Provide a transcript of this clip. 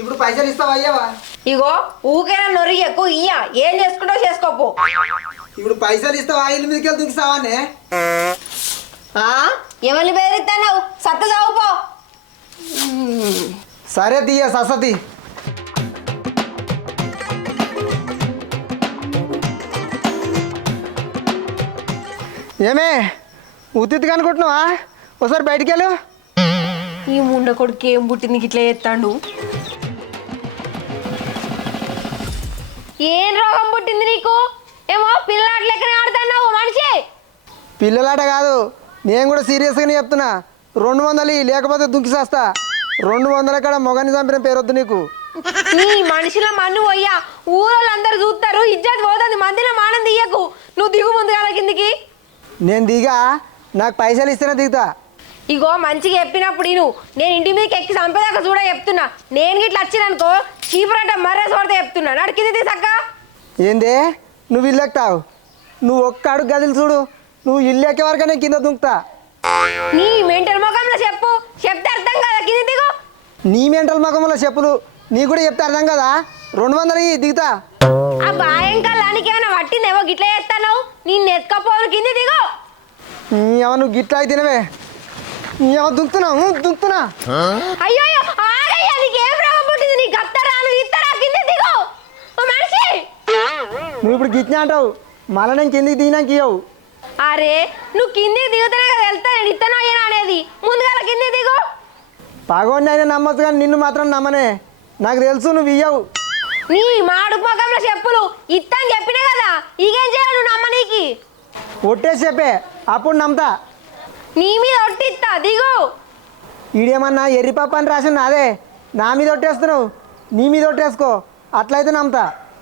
ఇప్పుడు పైసలు ఇస్తావా అయ్యావా? ఇగో ఊకేనా నొరిగెక్కు ఇయ్య ఏం చేసుకుంటావు చేసుకోపో. ఇప్పుడు పైసలు ఇస్తావా ఇల్లు మీదకి వెళ్ళి దుంకిస్తావానే? ఎవరిని బెదిరిస్తావు? సత్త చావుపో. సరే తీయ ససతి. ఏమే ఉత్తిగా అనుకుంటున్నావా? ఒకసారి బయటికి వెళ్ళు. ఈ ముండ కొడుకు ఏం పుట్టింది ఇట్లా చేస్తాడు? ఏం రోగం పుట్టింది నీకు? ఏమో పిల్లాట లెక్కనే ఆడుతున్నావు మనిషి. పిల్లలాట కాదు, నేను కూడా సీరియస్గానే చెప్తున్నా. 200 లేకపోతే దుంకిసేస్తా. 200 కాడ మొగని చంపిన పేరొద్దు నీకు. నీ మనిషిలో మన్ను పోయ్యా, ఊరోళ్ళందరూ చూస్తారు, ఇజ్జత్ పోతుంది. మందిలో మానం తీయకు. నువ్వు దిగు ముందుగా కిందికి. నేను దిగా, నాకు పైసలు ఇస్తేనే దిగుతా. ఇగో మంచిగా చెప్పినప్పుడు నేను ఇంటి మీదకి ఎక్కి చంపేదాకా చూడ చెప్తున్నా. నేను గిట్లా వచ్చిననుకో చీపురంట మర్రేసి పడితే చెప్తున్నా. నడికింది తీసక్క. ఏందే నువ్వు ఇల్లు ఎక్కుతావు? నువ్వు ఒక్క అడుగు గదిలు చూడు, నువ్వు ఇల్లు ఎక్కే వరకు నేను కింద దుంకుతా. నీ మెంటల్ ముఖంలో చెప్తే అర్థం కదా. కింది దిగు. నీ మెంటల్ ముఖంలో చెప్పులు నీ కూడా చెప్తే అర్థం కదా. 200 దిగుతా. ఆ బాయంకాలానికి ఏమైనా పట్టిందేమో గిట్లా చేస్తాను. నేను ఎత్తుకపోను. కింది దిగు. నువ్వు గిట్లా అయితేనవే దుంకుతున్నా. అయ్యో ఆగయ్యా, నీకేం రోగం పుట్టింది? నీకు అత్తరా నువ్వు ఇస్తారా? కింది దిగు. ఓ మనిషి, నువ్వు ఇప్పుడు గిట్లా అంటావు, మళ్ళీ నేను కిందికి దిగినాక ఇవ్వవు. అరే నువ్వు కిందికి దిగుతానే కదా వెళ్తా. నేను ఇత్తనో అయ్యాను అనేది. ముందుగా కింది దిగు. పగోడిని అయినా నమ్మచ్చు కానీ నిన్ను మాత్రం నమ్మనే. నాకు తెలుసు నువ్వు ఇయ్యవు. నీ మాడు ముఖంలో చెప్పులు ఇత్తని చెప్పినా కదా. ఇకేం చేయాలి నువ్వు నమ్మనీకి? ఒట్టేసి చెప్పే, అప్పుడు నమ్ముతా. నీ మీద ఒట్టిస్తా. దిగు. ఈడేమన్నా ఎర్రిపప్ప అని రాసిన అదే నా మీద ఒట్టేస్తున్నావు. నీ మీద ఒట్టేసుకో, అట్లయితే నమ్ముతా.